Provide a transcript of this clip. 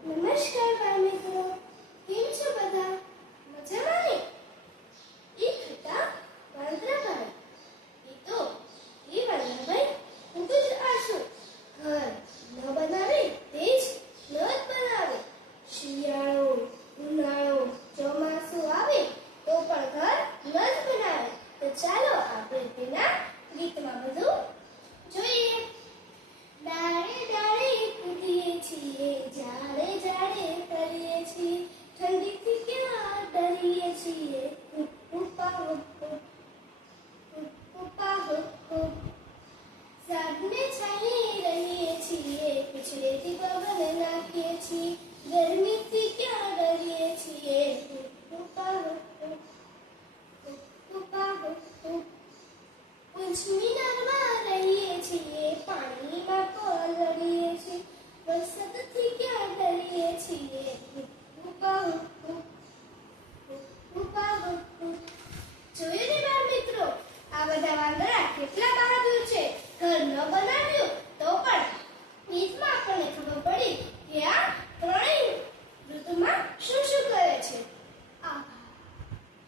નમસ્કાર બાળ મિત્રો, કેમ છો બધા? મજામાં ને? એક હતા વાંદરાભાઈ. એ વાંદરાભાઈ ખૂબ જ આળસુ. ઘર ન બનાવે તે જ ન જ બનાવે. શિયાળો, ઉનાળો, ચોમાસું આવે તો પણ ઘર ન જ બનાવે. તો ચાલો આપણે તેના ગીતમાં બધું જોઈએ. ડાળે ડાળે કૂદીએ છીએ, ઝાડે ઝાડે ફરીએ છીએ, ઠંડીથી ક્યાં ડરીએ છીએ. હુપ્પા હુપ્પો, હુપ્પા હુપ્પો. ઝાડને છાંયે રહીએ છીએ, પીછળેથી પવન નાખીએ છીએ, ગરમીથી ક્યાં ડરીએ છીએ. હુપ્પા હુપ્પો, હુપ્પા હુપ્પો. ઉજમીનારમાં રહીએ છીએ, પાણીમાં પલળીએ છીએ, વરસાદથી ક્યાં ડરીએ છીએ. હુપ્પા હુપ્પો, હુપ્પા હુપ્પો. જોયું ને બાળ મિત્રો, આ બધા વાંદરા કેટલા બહાદુર છે. ઘર ન બનાવે